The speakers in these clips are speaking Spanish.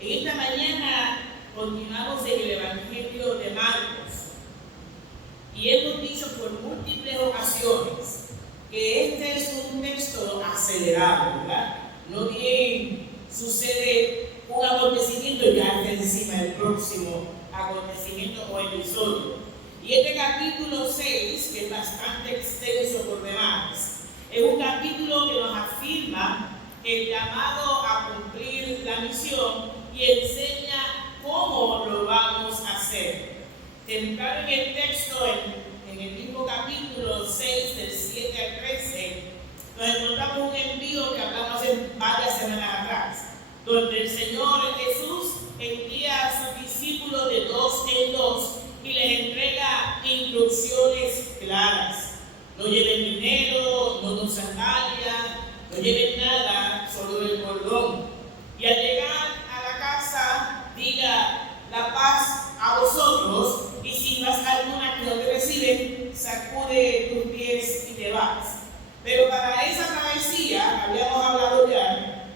En esta mañana continuamos en el Evangelio de Marcos y hemos dicho por múltiples ocasiones que este es un texto acelerado, ¿verdad? No bien sucede un acontecimiento y ya está encima del próximo acontecimiento o episodio. Y este capítulo 6, que es bastante extenso por demás, es un capítulo que nos afirma el llamado a cumplir la misión y enseña cómo lo vamos a hacer. Temprano en el texto, en el mismo capítulo 6, del 7 al 13, nos encontramos un envío que hablamos hace varias semanas atrás, donde el Señor Jesús envía a sus discípulos de 2 en 2 y les entrega instrucciones claras. No lleven dinero, no con sandalias, no lleven nada, solo el cordón. Y al llegar a la casa, diga la paz a vosotros, y si vas alguna que no te reciben, sacude tus pies y te vas. Pero para esa travesía, habíamos hablado ya,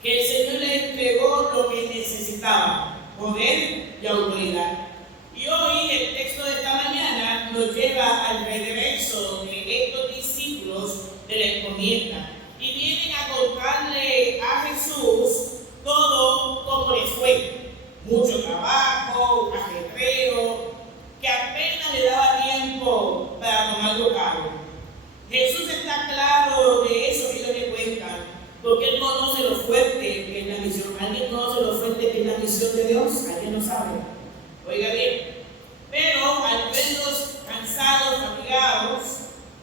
que el Señor le entregó lo que necesitaba, poder y autoridad. Y hoy el texto de esta mañana nos lleva al regreso de estos discípulos de la encomienda y vienen a contarle a Jesús todo como les fue. Mucho trabajo, ajetreo, que apenas le daba tiempo para tomarlo caro. Jesús está claro de eso que ellos le cuentan, porque Él conoce lo fuerte que es la misión. ¿Alguien conoce lo fuerte que es la misión de Dios? ¿Alguien lo sabe? Oiga bien. Pero al verlos cansados, fatigados,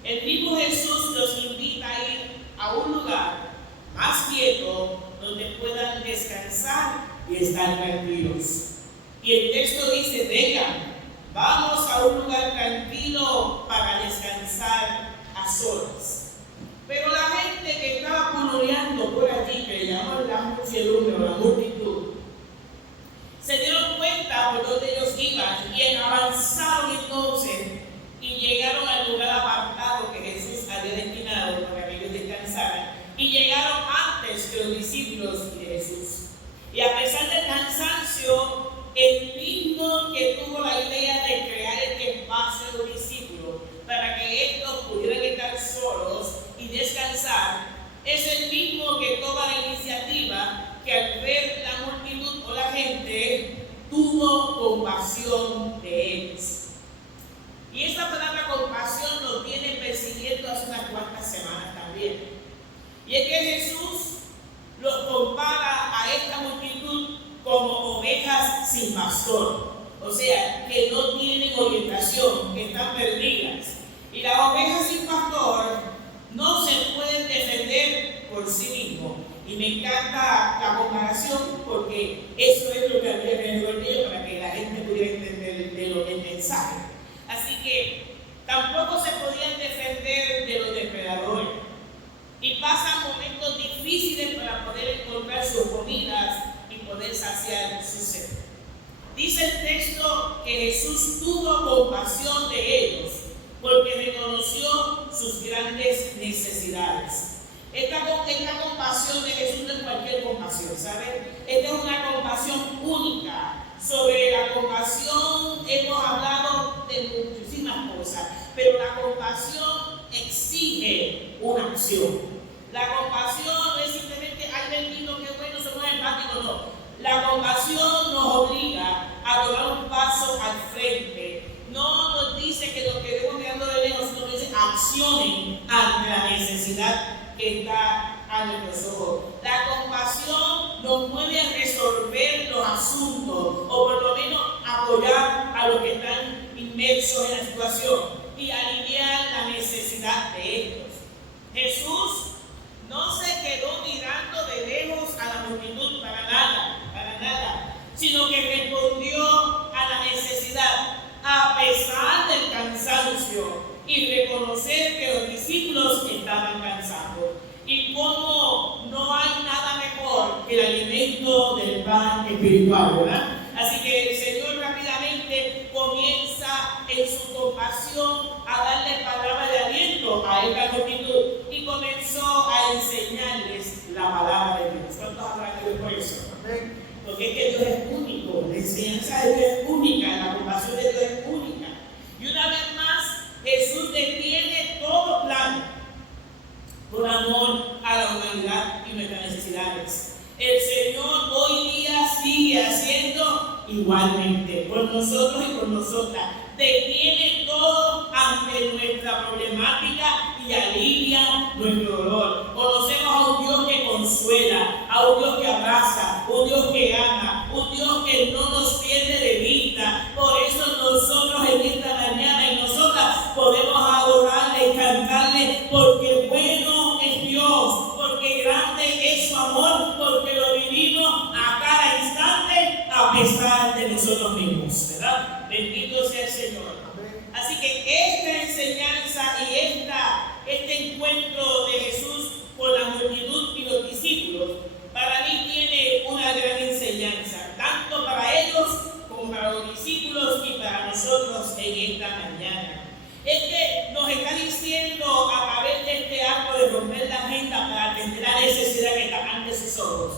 el mismo Jesús los invita a ir a un lugar más quieto donde puedan descansar y estar tranquilos. Y el texto dice: vengan, vamos a un lugar tranquilo para descansar a solas. Pero la gente que estaba pululeando por allí, que le llamamos la muchedumbre o la multitud, se dieron cuenta por donde ellos iban y avanzaron entonces y llegaron al lugar apartado que Jesús había destinado para que ellos descansaran, y llegaron antes que los discípulos de Jesús. Y a pesar del cansancio, el mismo que tuvo la idea de crear este espacio de los discípulos para que estos pudieran estar solos y descansar, es el mismo que toma la iniciativa, que al ver la multitud o la gente, tuvo compasión de ellos. Y esta palabra compasión nos viene persiguiendo hace unas cuantas semanas también. Y es que Jesús los compara a esta multitud como ovejas sin pastor, o sea, que no tienen orientación, que están perdidas. Y las ovejas sin pastor no se pueden defender por sí mismos. Y me encanta la comparación, porque eso es lo que había alrededor de ellos para que la gente pudiera entender el mensaje. Así que tampoco se podían defender de los depredadores. Y pasan momentos difíciles para poder encontrar sus comidas y poder saciar su sed. Dice el texto que Jesús tuvo compasión de ellos porque reconoció sus grandes necesidades. Esta compasión de Jesús no es cualquier compasión, ¿saben? Esta es una compasión única. Sobre la compasión hemos hablado de muchísimas cosas, pero la compasión exige una acción. La compasión no es simplemente: ay, bendito, qué bueno, somos empáticos. No. La compasión nos obliga a tomar un paso al frente. No nos dice que nos quedemos mirando de lejos, sino nos dice: accionen ante la necesidad que está a nuestros ojos. La compasión nos mueve a resolver los asuntos, o por lo menos apoyar a los que están inmersos en la situación y aliviar la necesidad de ellos. Jesús no se quedó mirando de lejos a la multitud para nada, sino que respondió a la necesidad a pesar del cansancio y reconocer que los discípulos estaban cansados. Y como no hay nada mejor que el alimento del pan espiritual, ¿verdad? Así que el Señor rápidamente comienza en su compasión a darle palabra de aliento a esta multitud y comenzó a enseñarles la palabra de Dios. ¿Cuántos habrán oído por eso? porque es que Dios es único, la enseñanza de Dios es única, la compasión de Dios es única. Y una vez más, Jesús detiene todo plan por amor a la humanidad y nuestras necesidades. El Señor hoy día sigue haciendo igualmente por nosotros y por nosotras. Detiene todo ante nuestra problemática y alivia nuestro dolor. Conocemos a un Dios que consuela, a un Dios que abraza, un Dios que ama, un Dios que no nos pierde de vista. Por eso nosotros en esta mañana y nosotras podemos adorarle y cantarle, porque bueno es Dios, porque grande es su amor, porque lo vivimos a cada instante a pesar de nosotros mismos, ¿verdad? Bendito sea el Señor. Así que esta enseñanza y este encuentro de Jesús con la multitud y los discípulos, para mí tiene una gran enseñanza, tanto para ellos como para los discípulos y para nosotros en esta mañana. Es que nos está diciendo a través de este acto de romper la agenda para atender la necesidad que está ante sus ojos.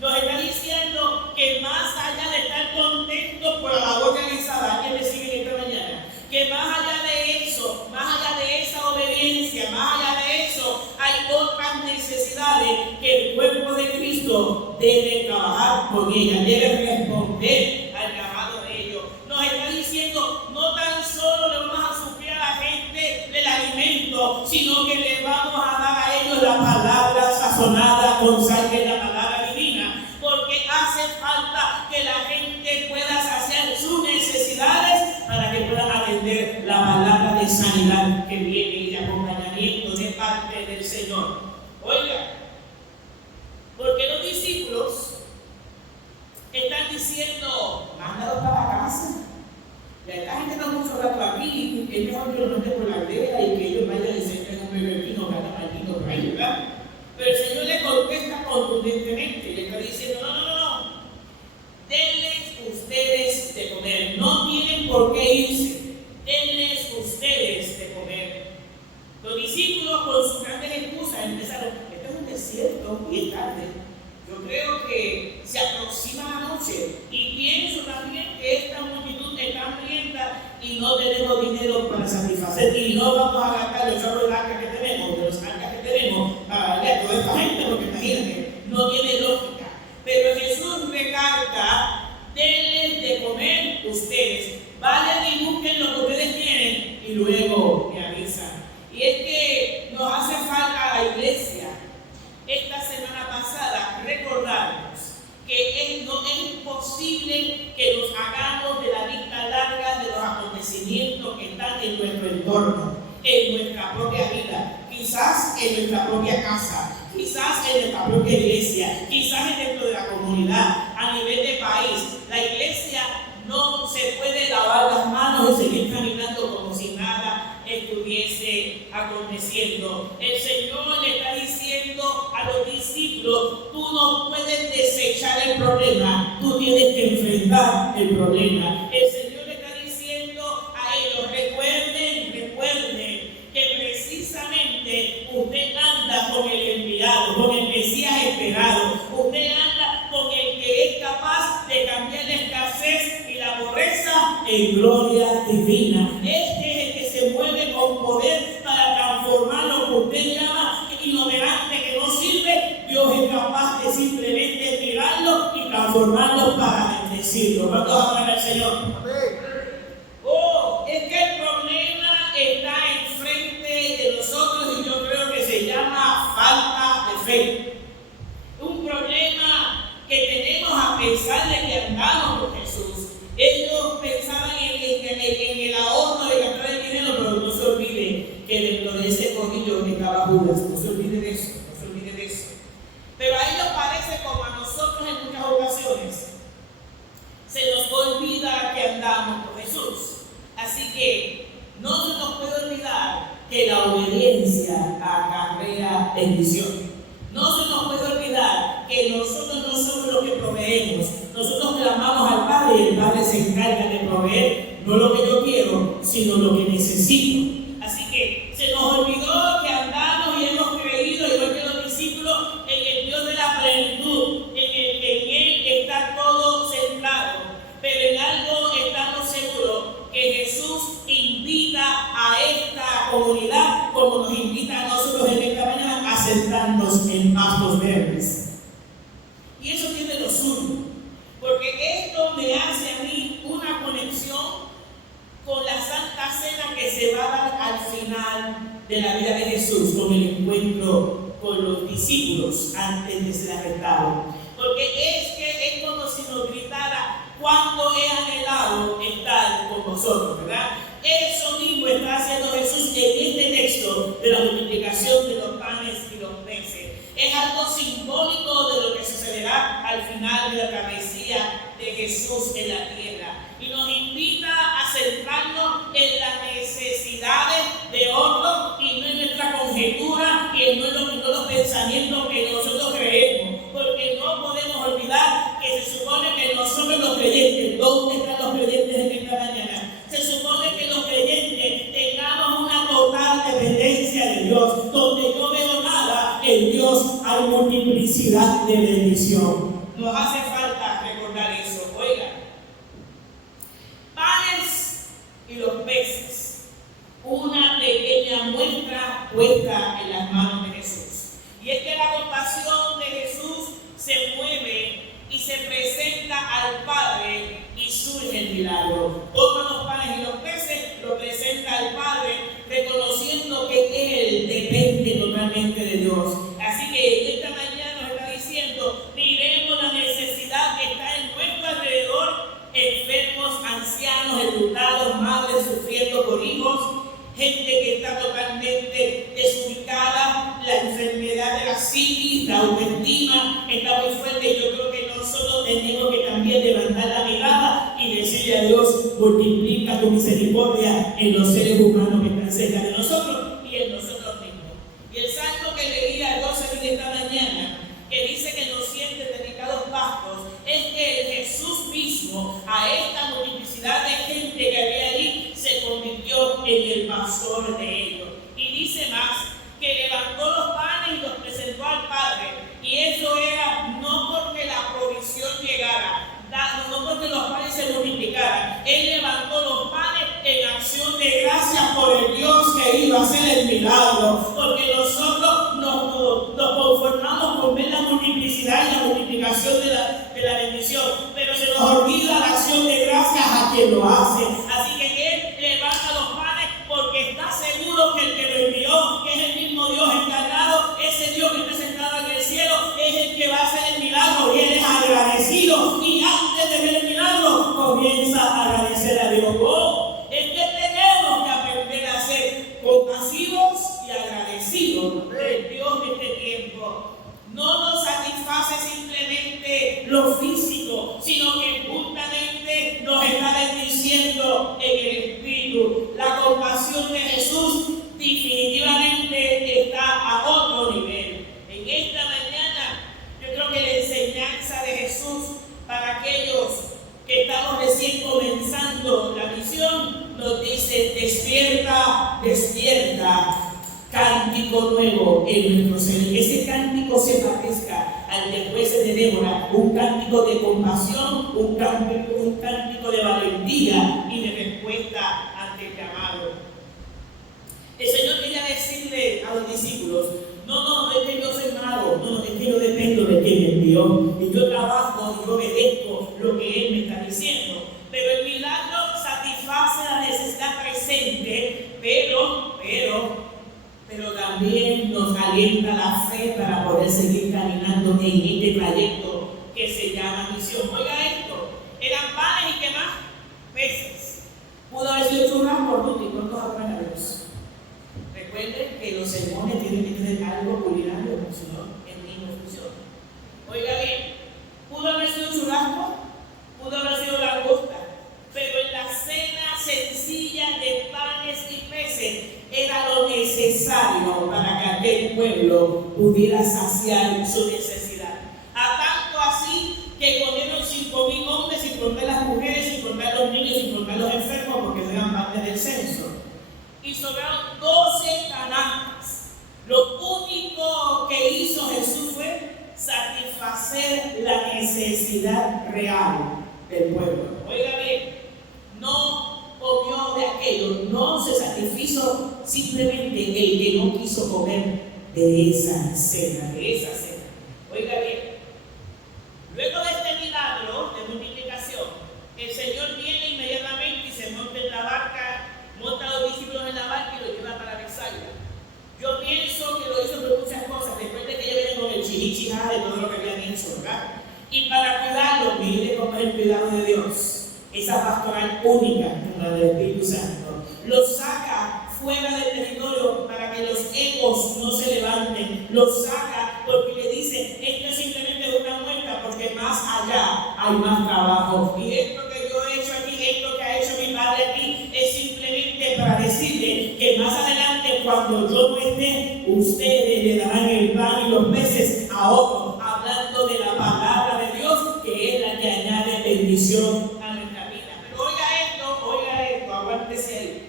Nos está diciendo que más allá de estar contentos por la labor realizada, que me sigue esta mañana, que más allá de eso, más allá de esa obediencia, más allá de eso, hay otras necesidades que el cuerpo de Cristo debe trabajar con ellas, debe responder al llamado de ellos. Nos está diciendo, no tan solo le vamos a suplir a la gente del alimento, sino que le vamos a dar a ellos la palabra sazonada con sal, que es la palabra divina, porque hace falta que la gente pueda saciar sus necesidades para que puedan atender la palabra de sanidad que viene y de acompañamiento de parte del Señor. Oiga, porque los discípulos están diciendo, mándalos para la casa. Y esta gente está mucho rato aquí, es mejor que lo mande por la aldea y que ellos vayan y se entren un bebé vino, gana maldito por ahí, ¿verdad? Pero el Señor le contesta contundentemente, le está diciendo, no. Denles ustedes de comer, no tienen por qué irse, denles ustedes de comer. Los discípulos con sus grandes excusas empezaron, esto es un desierto y es tarde. Yo creo que se aproxima la noche y pienso también que esta multitud está hambrienta y no tenemos dinero para satisfacer y no vamos a gastar los chavos de arcas que tenemos, de los arcas que tenemos para darle a toda esta gente, porque imagínate, no tiene lógica. Pero Jesús recalca, denles de comer ustedes, vayan y busquen lo que ustedes tienen y luego me avisan. Y es que nos hace falta a la iglesia esta semana pasada recordarnos que no es imposible que nos hagamos de la lista larga de los acontecimientos que están en nuestro entorno, en nuestra propia vida, quizás en nuestra propia casa, quizás en nuestra propia iglesia, quizás dentro de la comunidad, a nivel de país. La iglesia no se puede lavar las manos y seguir caminando como si nada estuviese aconteciendo. El Señor le está diciendo a los discípulos, tú no puedes desechar el problema, tú tienes que enfrentar el problema. El Señor le está diciendo a ellos, recuerden que precisamente usted anda con el enviado, con el Mesías esperado, usted anda con el que es capaz de cambiar la escasez y la pobreza en gloria divina. Este es el que se mueve con poder para transformar lo que usted llama ignorante, que no sirve. Dios es capaz de simplemente tirarlo y transformarlo para bendecirlo. ¿Cuántos aman al Señor? Oh, es que el problema está enfrente de nosotros y yo creo que se llama falta de fe. Un problema que tenemos a pesar de que andamos con Jesús. Ellos pensaban en el ahorro de gastar el dinero, pero no se olviden que dentro de ese corrillo estaba Judas. No se olviden de eso, no se olviden de eso. Pero a ellos parece como a nosotros en muchas ocasiones se nos olvida que andamos con Jesús. Así que no se nos puede olvidar que la obediencia acarrea bendición. No se nos puede olvidar que nosotros no somos los que proveemos. Nosotros clamamos al Padre y el Padre se encarga de proveer no lo que yo quiero, sino lo que necesito. Así que se nos olvidó que andamos y hemos creído, igual que los discípulos, en el Dios de la plenitud, en Él está todo servicio tiene lo suyo, porque esto me hace a mí una conexión con la Santa Cena que se va a dar al final de la vida de Jesús, con el encuentro con los discípulos antes de ser arrestado. Porque es como si nos gritara: cuánto he anhelado estar con vosotros, ¿verdad? Eso mismo está haciendo Jesús en este texto de la multiplicación de los panes y los peces. Es algo simbólico de lo que sucederá al final de la travesía de Jesús en la tierra. Y nos invita a centrarnos en las necesidades de otros y no en nuestra conjetura y no en los pensamientos que nosotros creemos. Porque no podemos olvidar que se supone que nosotros los creyentes, ¿dónde están los creyentes en esta mañana? Se supone que los creyentes tengamos una total dependencia de Dios. Donde yo veo nada, en Dios hay multiplicidad de bendición. Nos hace falta recordar eso. Oigan, panes y los peces, una pequeña muestra puesta en las manos de Jesús. Y es que la compasión de Jesús se mueve y se presenta al Padre y surge el milagro. Toma los panes y los peces, lo presenta al Padre, reconociendo que Él depende totalmente de Dios. Así que esta mañana nos está diciendo: miremos la necesidad que está en nuestro alrededor, enfermos, ancianos, enlutados, madres sufriendo por hijos, gente que está totalmente desubicada, la enfermedad de la psiquis, la autoestima está muy fuerte. Yo creo que nosotros tenemos que también levantar la mirada y decirle a Dios: multiplica tu misericordia en los seres humanos que están cerca de nosotros y en nosotros mismos. Y el salmo que leía Joseph de esta mañana, que dice que nos siente dedicados pastos, es que el Jesús mismo, a esta multiplicidad de gente que había allí, se convirtió en el pastor de ellos. Y dice más, que levantó los panes y los presentó al Padre. Y eso era no porque la provisión llegara, no porque los panes se multiplicaran. Él levantó los panes en acción de gracias por el Dios que iba a hacer el milagro. Porque nosotros nos conformamos con ver la multiplicidad y la multiplicación de la bendición, pero se nos olvida la acción de gracias a quien lo hace. Así que Él levanta los panes porque está seguro que el que lo envió, que es el mismo Dios encarnado, ese Dios que está sentado en el cielo, es el que va a hacer el milagro. Y Él es agradecido, y antes de ver el milagro comienza a agradecer a Dios. Es que tenemos que aprender a ser compasivos y agradecidos del Dios de este tiempo. No nos satisface simplemente lo físico, sino que justamente nos está bendiciendo en el Espíritu. La compasión de Jesús definitivamente está a otro nivel. En esta mañana, yo creo que la enseñanza de Jesús para aquellos que estamos recién comenzando la misión nos dice: despierta, despierta. Cántico nuevo en nuestro ser. Que ese cántico se parezca al de jueces de Débora, un cántico de compasión, un cántico de valentía y de respuesta ante el llamado. El Señor quería decirle a los discípulos: no es que yo soy mago, no, es que yo dependo de quien me envió, y yo trabajo y yo obedezco lo que Él me está diciendo. Pero el milagro satisface la necesidad presente, pero también nos alienta la fe para poder seguir caminando en este trayecto que se llama misión. Oiga esto, eran panes y ¿qué más? Peces. Pudo haber sido churrasco, ¿no? ¿Y cuántos apanadores? Recuerden que los sermones tienen que tener algo culinario, si no, en ninguna función. Oiga bien, pudo haber sido churrasco, pudo haber sido langosta, pero en la cena sencilla de panes y peces era lo necesario para que aquel pueblo pudiera saciar su necesidad. A tanto así que comieron 5,000 hombres, sin contar las mujeres, sin contar los niños, sin contar los enfermos, porque no eran parte del censo. Y sobraron 12 canastas. Lo único que hizo Jesús fue satisfacer la necesidad real del pueblo. Oiga bien, no comió de aquello, no se satisfizo simplemente el que no quiso comer de esa cena, Oiga bien, luego cómo es el cuidado de Dios, esa pastoral única como la del Espíritu Santo. Los saca fuera del territorio para que los egos no se levanten. Los saca porque le dice, esto es simplemente una muestra, porque más allá hay más trabajo. Y esto que yo he hecho aquí, esto que ha hecho mi padre aquí, es simplemente para decirle que más adelante, cuando yo no esté, ustedes le darán el pan y los peces a otros, hablando de la palabra de Dios, que es la que añade bendición a nuestra vida. Pero oiga esto, aguántese ahí.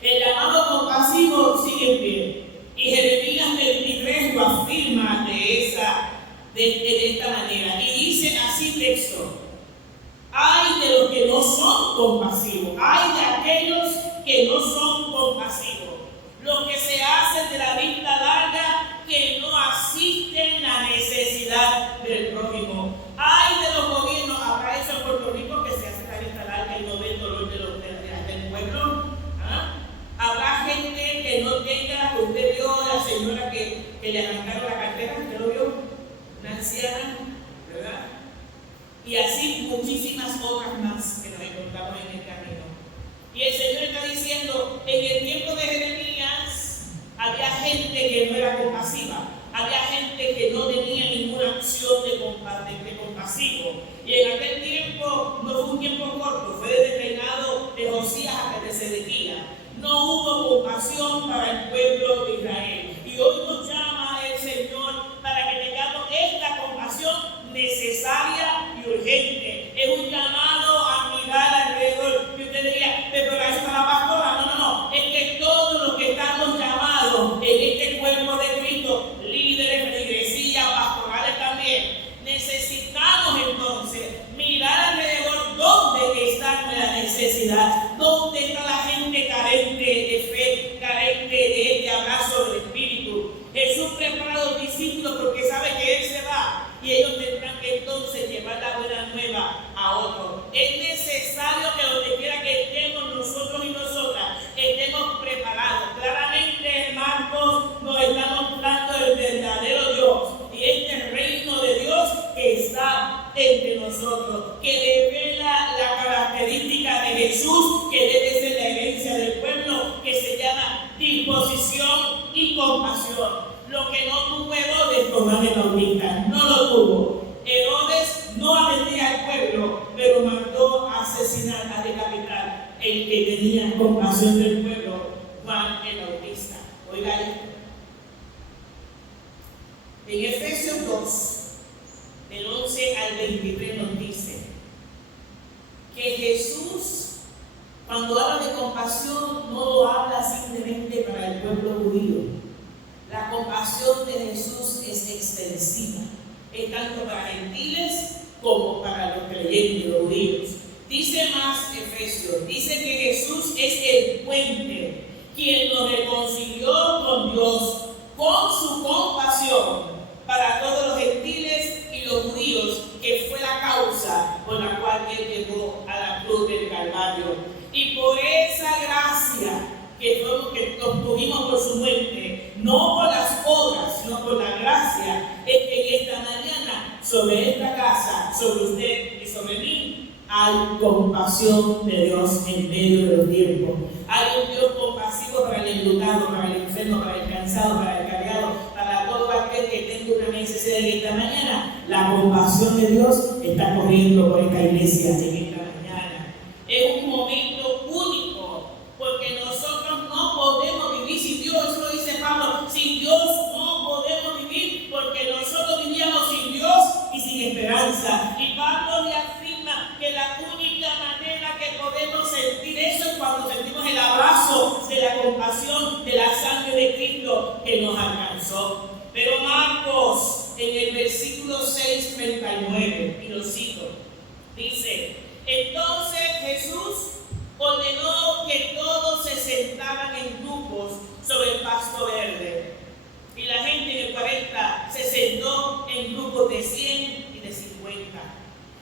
El llamado compasivo sigue en pie. Y Jeremías 23 lo afirma de esta manera. Y dice así texto: hay de los que no son compasivos, hay de aquellos que no son compasivos, los que se hacen de la vista larga, que no asisten la necesidad del prójimo. Hay de los gobiernos, habrá eso en Puerto Rico, que se hace la vista larga y no ve el dolor del pueblo. Habrá gente que no tenga, usted vio a la señora que le arrancaron la cartera, ¿usted lo vio? Una anciana, ¿verdad? Y así muchísimas otras más que nos encontramos en el camino. Y el Señor está diciendo, en el tiempo de Jeremías había gente que no era compasiva, había gente que no tenía ninguna acción de compasivo. Y en aquel tiempo no fue un tiempo corto, fue desde el reinado de Josías hasta de Sedequías. No hubo compasión para el pueblo de Israel. Y hoy nos llama el Señor para que tengamos esta compasión necesaria y urgente. Es un llamado a mirar alrededor. Y usted diría, pero eso está la pastora. No. Es que todos los que estamos llamados en este cuerpo de Cristo, líderes, feligresías, pastorales también, necesitamos entonces mirar alrededor dónde está la necesidad, dónde está la gente carente de fe, carente de este abrazo del Espíritu. Jesús prepara a los discípulos porque sabe que Él se va y ellos tendrán que entonces llevar la buena nueva a otros. Es necesario que donde quiera que estemos nosotros y nosotras estemos preparados. Claramente Marcos nos está mostrando el verdadero Dios y este reino de Dios que está entre nosotros, que revela la característica de Jesús, que debe ser la herencia del pueblo, que se llama disposición y compasión. Lo que no tuvo Herodes con Juan el Bautista, no lo tuvo. Herodes no atendía al pueblo, pero mandó a asesinar, a decapitar el que tenía compasión del pueblo, Juan el Bautista. Oiga esto. En Efesios 2, del 11 al 23 nos dice que Jesús, cuando habla de compasión, no lo habla simplemente para el pueblo judío. La compasión de Jesús es extensiva, es tanto para gentiles como para los creyentes, los judíos. Dice más Efesios, dice que Jesús es el puente, quien nos reconcilió con Dios con su compasión para todos los gentiles y los judíos, que fue la causa por la cual Él llegó a la cruz del Calvario. Y por esa gracia que obtuvimos por su muerte, no por las obras, sino por la gracia, es que en esta mañana, sobre esta casa, sobre usted y sobre mí, hay compasión de Dios en medio de los tiempos. Hay un Dios compasivo para el enlutado, para el enfermo, para el cansado, para el cargado, para todo aquel que tenga una necesidad en esta mañana. La compasión de Dios está corriendo por esta iglesia en esta mañana. Es un momento único, porque nosotros no podemos vivir sin Dios. Eso lo dice Pablo: sin Dios no podemos vivir, porque nosotros vivíamos sin Dios y sin esperanza. Y Pablo le afirma que la única manera que podemos sentir eso es cuando sentimos el abrazo de la compasión de la sangre de Cristo que nos alcanzó. Pero Marcos, en el versículo 6, 39, y lo cito, dice: entonces Jesús ordenó que todos se sentaran en grupos sobre el pasto verde. Y la gente en el 40 se sentó en grupos de 100 y de 50.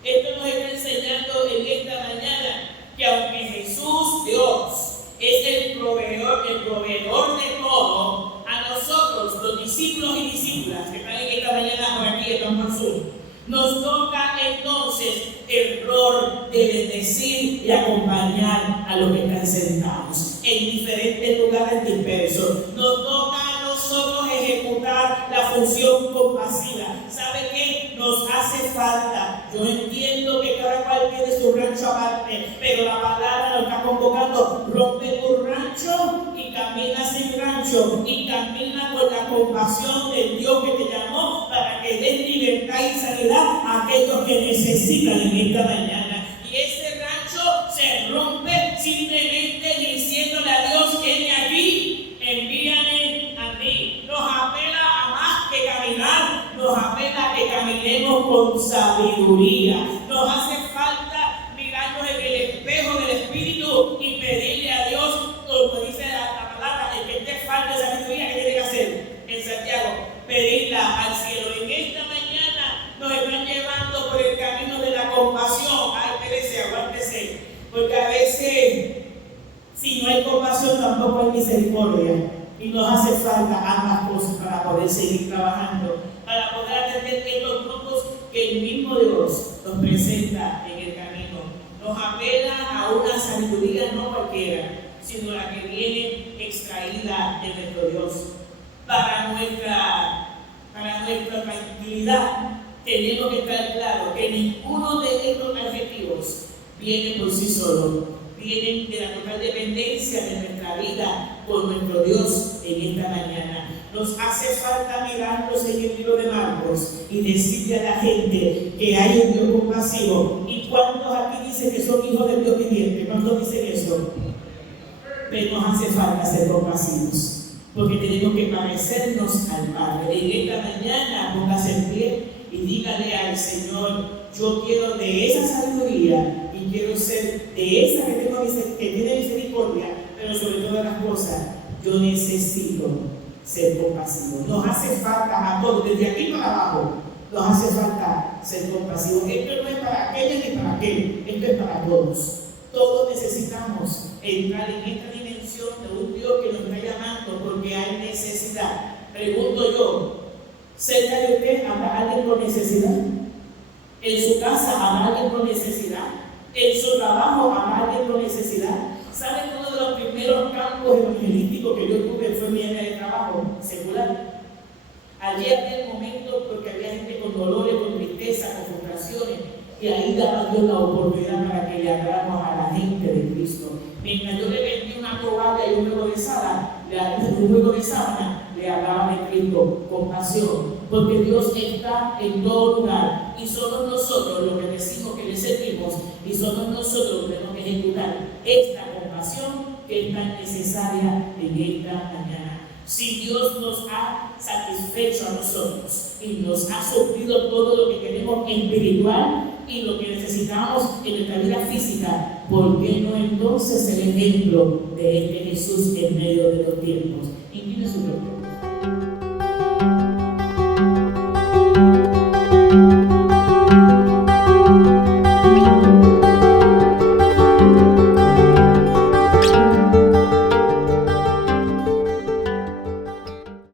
Esto nos está enseñando en esta mañana que aunque Jesús, Dios, es el proveedor de todo, a nosotros, los discípulos y discípulas que están en esta mañana por aquí, están por Zoom, Nos toca entonces el rol de bendecir y acompañar a los que están sentados en diferentes lugares dispersos. Nos toca a nosotros ejecutar la función compasiva. ¿Sabe qué? Nos hace falta. Yo entiendo que cada cual tiene su rancho aparte, pero la palabra nos está convocando: rompe tu rancho y camina sin rancho, y camina con la compasión del Dios que te llamó para que des libertad y sanidad a aquellos que necesitan en esta mañana. Y ese rancho se rompe simplemente diciéndole a Dios: viene aquí, envíame a mí. Nos apela a más que caminar, nos apela a que caminemos con sabiduría. Nos hace falta mirarnos en el espejo del Espíritu y pedirle a Dios, como dice la palabra, el que esté falta de sabiduría, ¿qué tiene que hacer? En Santiago, pedirla al cielo. En esta mañana nos están llevando por el camino de la compasión. Ay, espérese, aguántese, porque a veces, si no hay compasión, tampoco hay misericordia. Y nos hace falta ambas cosas para poder seguir trabajando, para poder atender estos grupos que el mismo Dios nos presenta en el camino. Nos apela a una sabiduría no cualquiera, sino la que viene extraída de nuestro Dios. Para nuestra tranquilidad, tenemos que estar claros que ninguno de estos adjetivos viene por sí solo. Vienen de la total dependencia de nuestra vida con nuestro Dios en esta mañana. Nos hace falta mirarnos en el libro de Marcos y decirle a la gente que hay un Dios compasivo. ¿Y cuántos aquí dicen que son hijos del Dios viviente? ¿Cuántos dicen eso? Pero nos hace falta ser compasivos, porque tenemos que parecernos al Padre. En esta mañana póngase en pie y dígale al Señor: yo quiero de esa sabiduría y quiero ser de esa que tiene misericordia, pero sobre todas las cosas, yo necesito ser compasivo. Nos hace falta a todos, desde aquí para abajo, nos hace falta ser compasivos. Esto no es para aquellos ni para aquel, esto es para todos. Todos necesitamos entrar en esta dimensión de un Dios que nos está llamando porque hay necesidad. Pregunto yo, ¿cerca de usted habrá alguien con necesidad? ¿En su casa habrá alguien con necesidad? ¿En su trabajo habrá alguien con necesidad? ¿Saben que uno de los primeros campos evangelísticos que yo tuve fue mi área de trabajo secular? Allí había el momento porque había gente con dolores, con tristeza, con frustraciones, y ahí daba Dios la oportunidad para que le habláramos a la gente de Cristo. Mientras yo le vendí una toalla y un juego de sábana, le hablaba de Cristo con pasión, porque Dios está en todo lugar y somos nosotros los que decimos que le servimos, y somos nosotros los que tenemos que ejecutar esta compasión que es tan necesaria en esta mañana. Si Dios nos ha satisfecho a nosotros y nos ha suplido todo lo que queremos espiritual y lo que necesitamos en nuestra vida física, ¿por qué no entonces el ejemplo de este Jesús en medio de los tiempos? Incline su rostro.